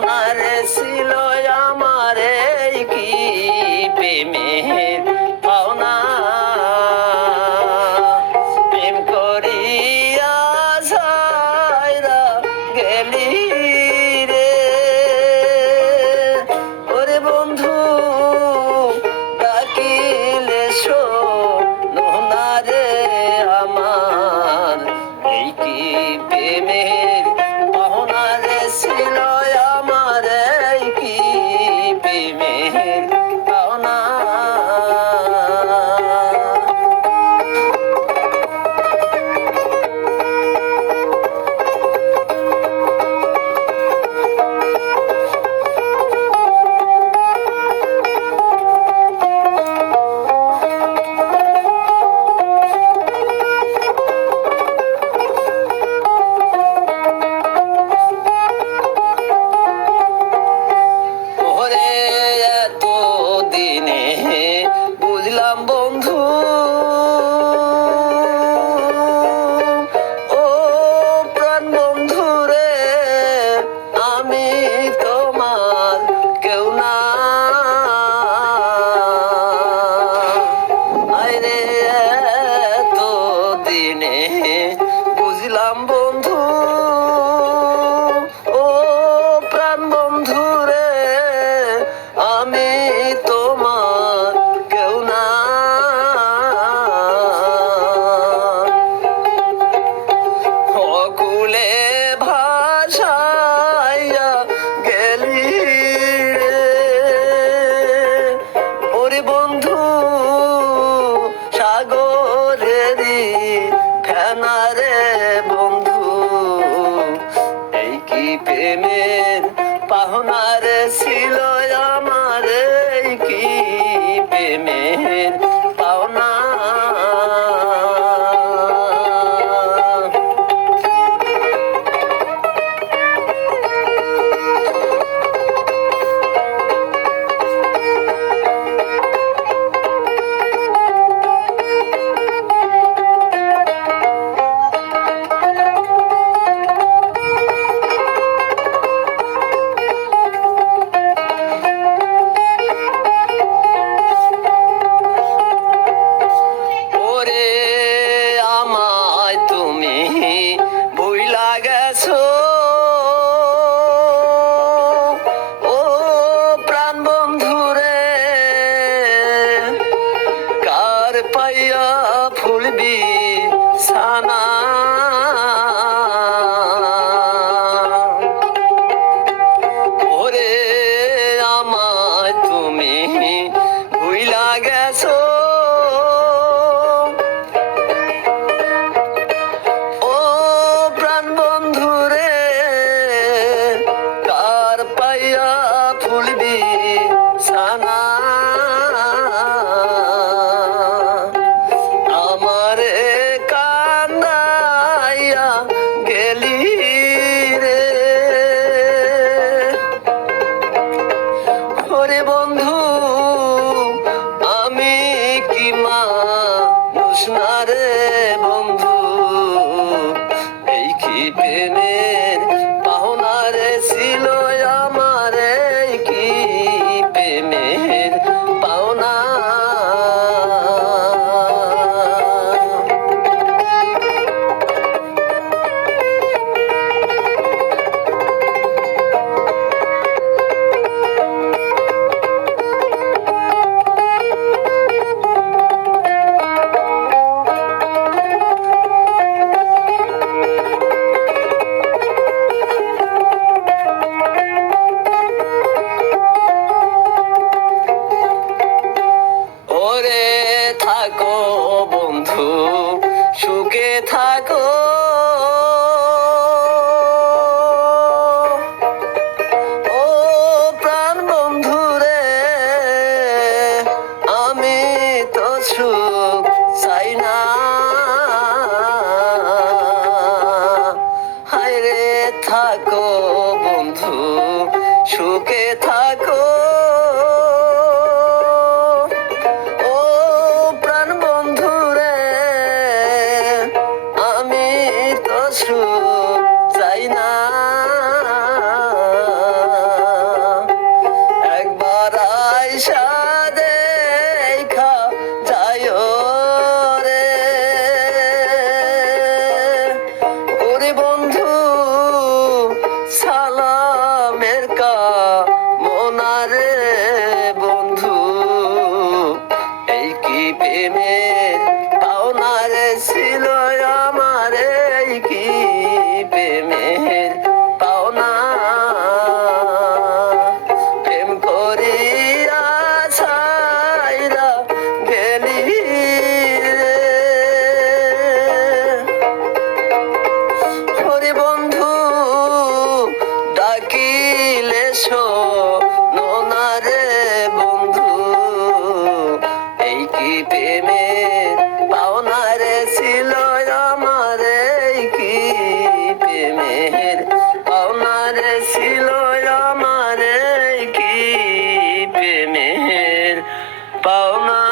পাওনারে ছিল আমারে কি প্রেমের পাওনা প্রেম করিয়া ছাইরা গেলি রে ওরে বন্ধু ডাকিলে শোনো না রে আমার এই কি প্রেমের পাওনা রে ছিল আমার এই কি প্রেমের পাওনা বুঝলাম বন্ধু ও প্রাণ বন্ধু রে আমি তোমার কেউ না আরে এত দিনে বুঝলাম বন্ধু ও প্রাণ বন্ধু রে আমি তোমার কেউ না অকুলে ভাষাইয়া গেলি রে ওরে বন্ধু সাগরেরই ফেনা রে বন্ধু এই কি প্রেমের পাওনা রে ছিল আমার এই কি প্রেমের পাওনা ভুইলা গেছো ও প্রাণ বন্ধু রে কার পাইয়া ফুলবি সানা ওরে আমায় তুমি ভুইলা গেছো ফুলবি সানা আমারে কান্দাইয়া গেলি রে ওরে বন্ধু আমি কি মানুষ না রে বন্ধু এই কি প্রেমের পাওনা রে ছিল আমার এই কি প্রেমের পাওনা থাকো বন্ধু সুখে থাকো ও প্রাণ বন্ধু রে আমি তো সুখ চাই না হায় রে থাকো বন্ধু সুখে থাকো সুখ চাই না সালামের কামনারে বন্ধু, এই কি প্রেমের পাওনারে ছিল আমার, এই কি প্রেমের পাওনা। প্রেম করিয়া ছাইরা গেলি রে, ওরে বন্ধু ডাকিলে শোনো না রে বন্ধু, এই কি প্রেমের পাওনা রে ছিল আমার, এই কি প্রেমের পাওনা রে ছিল আমার, এই কি প্রেমের পাওনা।